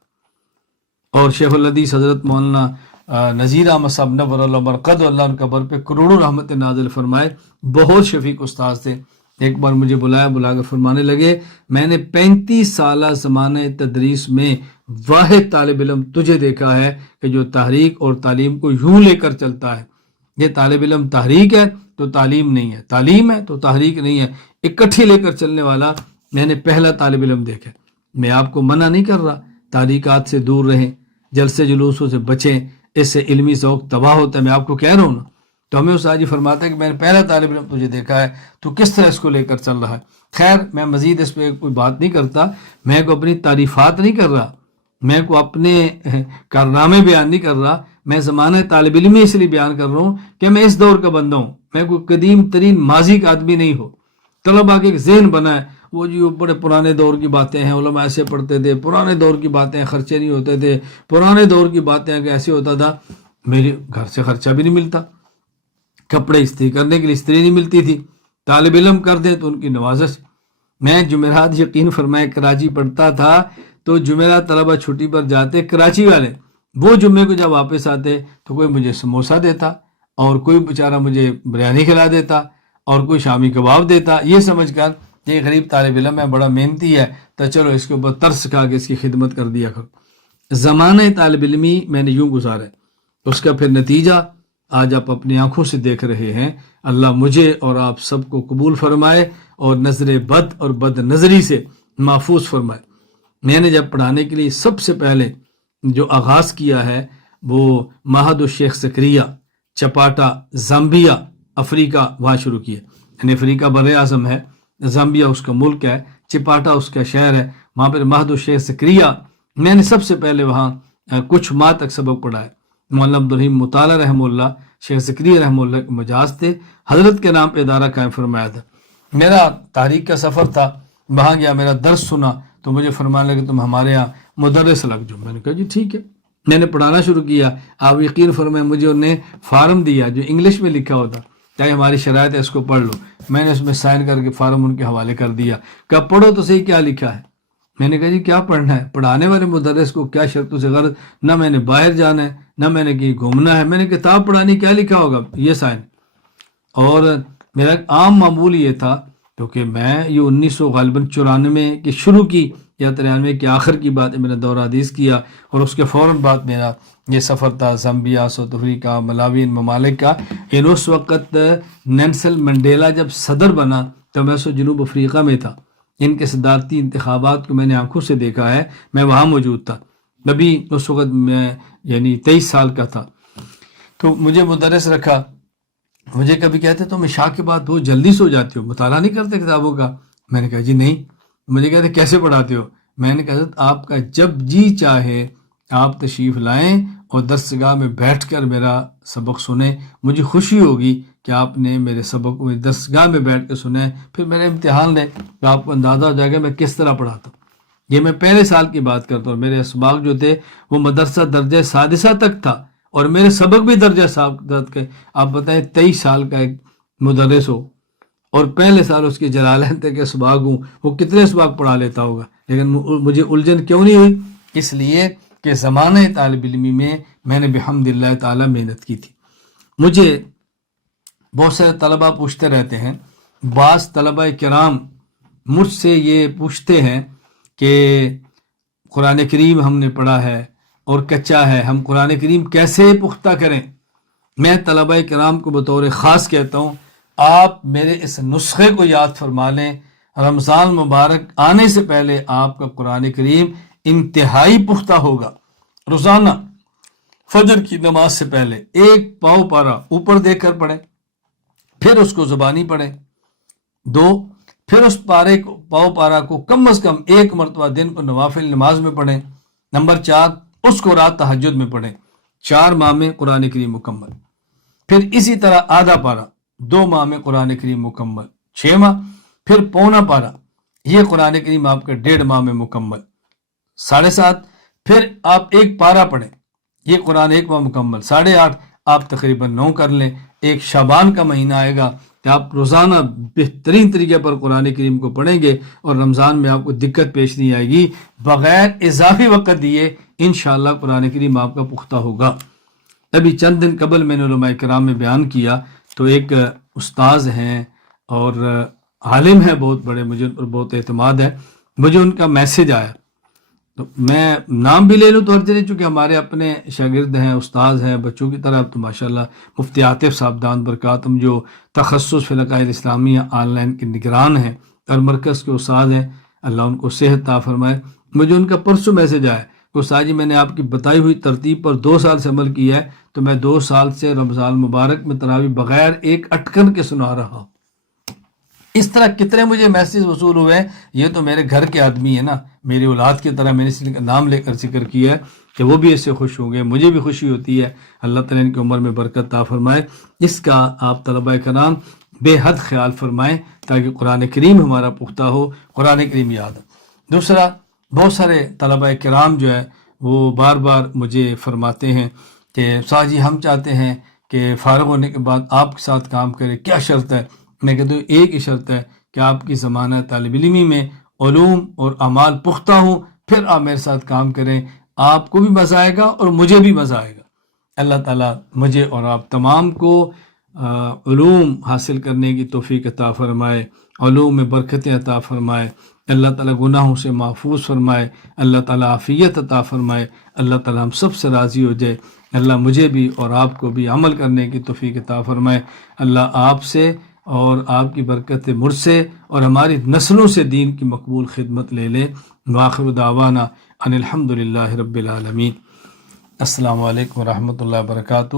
اور شیخ الحدیث حضرت مولانا نذیر احمد صاحب نور اللہ برکت اللہ ان قبر پہ کروڑوں رحمت نازل فرمائے، بہت شفیق استاد تھے۔ ایک بار مجھے بلا کر فرمانے لگے، میں نے 35 سالہ زمانہ تدریس میں واحد طالب علم تجھے دیکھا ہے کہ جو تحریک اور تعلیم کو یوں لے کر چلتا ہے۔ یہ طالب علم تحریک ہے تو تعلیم نہیں ہے، تعلیم ہے تو تحریک نہیں ہے، اکٹھی لے کر چلنے والا میں نے پہلا طالب علم دیکھا۔ میں آپ کو منع نہیں کر رہا تحریکات سے دور رہیں، جلسے جلوسوں سے بچیں، اس سے علمی ذوق تباہ ہوتا ہے، میں آپ کو کہہ رہا ہوں نا۔ تو ہمیں استاد جی فرماتا ہے کہ میں نے پہلا طالب علم تجھے دیکھا ہے، تو کس طرح اس کو لے کر چل رہا ہے۔ خیر میں مزید اس پہ کوئی بات نہیں کرتا، میں کو اپنی تعریفات نہیں کر رہا، میں کو اپنے کارنامے بیان نہیں کر رہا، میں زمانہ طالب علم اس لیے بیان کر رہا ہوں کہ میں اس دور کا بندہ ہوں، میں کوئی قدیم ترین ماضی کا آدمی نہیں ہوں۔ طلباء کے ایک ذہن بنا ہے وہ جی وہ بڑے پرانے دور کی باتیں ہیں، علماء ایسے پڑھتے تھے، پرانے دور کی باتیں، خرچے نہیں ہوتے تھے، پرانے دور کی باتیں کہ ایسے ہوتا تھا۔ میرے گھر سے خرچہ بھی نہیں ملتا، کپڑے استری کرنے کے لیے استری نہیں ملتی تھی، طالب علم کر دیں تو ان کی نوازش۔ میں جمعرات یقین فرمائے کراچی پڑھتا تھا تو جمعرات طلبہ چھٹی پر جاتے کراچی والے، وہ جمعے کو جب واپس آتے تو کوئی مجھے سموسہ دیتا اور کوئی بیچارہ مجھے بریانی کھلا دیتا اور کوئی شامی کباب دیتا، یہ سمجھ کر یہ غریب طالب علم ہے، بڑا محنتی ہے، تو چلو اس کے اوپر ترس کھا کے اس کی خدمت کر دیا کرو۔ زمانہ طالب علمی میں نے یوں گزارا ہے، اس کا پھر نتیجہ آج آپ اپنی آنکھوں سے دیکھ رہے ہیں۔ اللہ مجھے اور آپ سب کو قبول فرمائے اور نظر بد اور بد نظری سے محفوظ فرمائے۔ میں نے جب پڑھانے کے لیے سب سے پہلے جو آغاز کیا ہے وہ معہد الشیخ زکریا چپاٹا زامبیا افریقہ، وہاں شروع کیا، یعنی افریقہ بر اعظم ہے، زامبیا اس کا ملک ہے، چپاٹا اس کا شہر ہے، وہاں پر معہد الشیخ زکریا میں نے سب سے پہلے وہاں کچھ ماہ تک سبق پڑھا ہے۔ مولانا عبدالرحیم مطالعہ رحمہ اللہ، شیخ زکریا رحمہ اللہ کے مجاز تھے، حضرت کے نام پہ ادارہ قائم فرمایا تھا۔ میرا تحریک کا سفر تھا، وہاں گیا، میرا درس سنا تو مجھے فرمانے لگے تم ہمارے یہاں مدرس لگ جاؤ۔ میں نے کہا جی ٹھیک ہے، میں نے پڑھانا شروع کیا۔ آپ یقین فرمائیں مجھے انہوں نے فارم دیا جو انگلش میں لکھا ہوتا، چاہے ہماری شرائط ہے اس کو پڑھ لو، میں نے اس میں سائن کر کے فارم ان کے حوالے کر دیا، کہا پڑھو تو صحیح کیا لکھا ہے۔ میں نے کہا جی کیا پڑھنا ہے؟ پڑھانے والے مدرس کو کیا شرطوں سے غرض، نہ میں نے باہر جانا ہے نہ میں نے کہیں گھومنا ہے، میں نے کتاب پڑھانی، کیا لکھا ہوگا یہ سائن۔ اور میرا عام معمول یہ تھا کیونکہ میں یہ 1994 کی شروع کی یا 93 کے آخر کی بات ہے، میں نے دورہ حدیث کیا اور اس کے فوراً بعد میرا یہ سفر تھا زامبیا، ساؤتھ افریقہ، ملاوی، ان ممالک کا۔ اس وقت نیلسن منڈیلا جب صدر بنا تو میں سو جنوب افریقہ میں تھا، ان کے صدارتی انتخابات کو میں نے آنکھوں سے دیکھا ہے، میں وہاں موجود تھا، ابھی اس وقت میں یعنی 23 سال کا تھا۔ تو مجھے مدرس رکھا، مجھے کبھی کہتے تم عشاء کے بعد بہت جلدی سو جاتے ہو، مطالعہ نہیں کرتے کتابوں کا؟ میں نے کہا جی نہیں۔ مجھے کہتے کیسے پڑھاتے ہو؟ میں نے کہا حضرت آپ کا جب جی چاہے آپ تشریف لائیں اور درسگاہ میں بیٹھ کر میرا سبق سنیں، مجھے خوشی ہوگی کہ آپ نے میرے سبق کو درسگاہ میں بیٹھ کے سنیں، پھر میرا امتحان لیں تو آپ کو اندازہ ہو جائے گا میں کس طرح پڑھاتا ہوں۔ یہ میں پہلے سال کی بات کرتا ہوں، میرے اسباق جو تھے وہ مدرسہ درجہ سادسہ تک تھا اور میرے سبق بھی درجہ سادسہ کے۔ آپ بتائیں 23 سال کا ایک مدرس ہو اور پہلے سال اس کے جلالین تک اسباق ہوں، وہ کتنے اسباق پڑھا لیتا ہوگا، لیکن مجھے الجھن کیوں نہیں ہوئی؟ اس لیے کہ زمانہ طالب علمی میں نے بحمد اللہ تعالی محنت کی تھی۔ مجھے بہت سارے طلبہ پوچھتے رہتے ہیں، بعض طلبہ کرام مجھ سے یہ پوچھتے ہیں کہ قرآن کریم ہم نے پڑھا ہے اور کچا ہے، ہم قرآن کریم کیسے پختہ کریں؟ میں طلبہ کرام کو بطور خاص کہتا ہوں، آپ میرے اس نسخے کو یاد فرما لیں، رمضان مبارک آنے سے پہلے آپ کا قرآن کریم انتہائی پختہ ہوگا۔ روزانہ فجر کی نماز سے پہلے ایک پاؤ پارا اوپر دیکھ کر پڑھیں، پھر اس کو زبانی پڑھیں 2، پھر اس پاؤ پارا کو کم از کم ایک مرتبہ دن کو نوافل نماز میں پڑھیں۔ نمبر 4، اس کو رات تہجد میں پڑھیں۔ 4 ماہ میں قرآن کریم مکمل۔ پھر اسی طرح آدھا پارا 2 ماہ میں قرآن کریم مکمل، 6 ماہ، پھر پونا پارا، یہ قرآن کریم آپ کا 1.5 ماہ میں مکمل، 7.5، پھر آپ ایک پارا پڑھیں، یہ قرآن 1 ماہ مکمل، 8.5، آپ تقریباً 9 کر لیں۔ ایک شعبان کا مہینہ آئے گا کہ آپ روزانہ بہترین طریقے پر قرآن کریم کو پڑھیں گے اور رمضان میں آپ کو دقت پیش نہیں آئے گی، بغیر اضافی وقت دیے انشاءاللہ قرآن کریم آپ کا پختہ ہوگا۔ ابھی چند دن قبل میں نے علماء کرام میں بیان کیا تو ایک استاذ ہیں اور عالم ہیں بہت بڑے، مجھے ان پر بہت اعتماد ہے، مجھے ان کا میسج آیا تو میں نام بھی لے لوں تو حرج نہیں، چونکہ ہمارے اپنے شاگرد ہیں، استاذ ہیں بچوں کی طرح، تو ماشاءاللہ مفتی عاطف صاحب دان برکاتم جو تخصص فی العقائد اسلامیہ آن لائن کے نگران ہیں اور مرکز کے استاد ہیں، اللہ ان کو صحت عطا فرمائے۔ مجھے ان کا پرسوں میسج آیا کہ استاد جی میں نے آپ کی بتائی ہوئی ترتیب پر 2 سال سے عمل کیا ہے، تو میں 2 سال سے رمضان مبارک میں تراویح بغیر ایک اٹکن کے سنا رہا ہوں۔ اس طرح کتنے مجھے میسیج وصول ہوئے ہیں، یہ تو میرے گھر کے آدمی ہیں نا، میری اولاد کی طرح، میں نے اس کا نام لے کر ذکر کیا ہے کہ وہ بھی اس سے خوش ہوں گے، مجھے بھی خوشی ہوتی ہے۔ اللہ تعالیٰ ان کی عمر میں برکت عطا فرمائے۔ اس کا آپ طلبہ کرام بے حد خیال فرمائیں تاکہ قرآن کریم ہمارا پختہ ہو، قرآن کریم یاد ہے۔ دوسرا، بہت سارے طلبہ کرام جو ہے وہ بار بار مجھے فرماتے ہیں کہ استاد جی ہم چاہتے ہیں کہ فارغ ہونے کے بعد آپ کے ساتھ کام کرے، کیا شرط ہے؟ میں کہتا ہوں ایک ہی شرط ہے کہ آپ کی زمانہ طالب علمی میں علوم اور اعمال پختہ ہوں، پھر آپ میرے ساتھ کام کریں، آپ کو بھی مزہ آئے گا اور مجھے بھی مزہ آئے گا۔ اللہ تعالیٰ مجھے اور آپ تمام کو علوم حاصل کرنے کی توفیق عطا فرمائے، علوم میں برکتیں عطا فرمائے، اللہ تعالیٰ گناہوں سے محفوظ فرمائے، اللہ تعالیٰ عافیت عطا فرمائے، اللہ تعالیٰ ہم سب سے راضی ہو جائے، اللہ مجھے بھی اور آپ کو بھی عمل کرنے کی توفیق عطا فرمائے۔ اللہ آپ سے اور آپ کی برکت مجھ سے اور ہماری نسلوں سے دین کی مقبول خدمت لے لے۔ وآخر دعوانا ان الحمد للہ رب العالمین۔ السلام علیکم ورحمۃ اللہ وبرکاتہ۔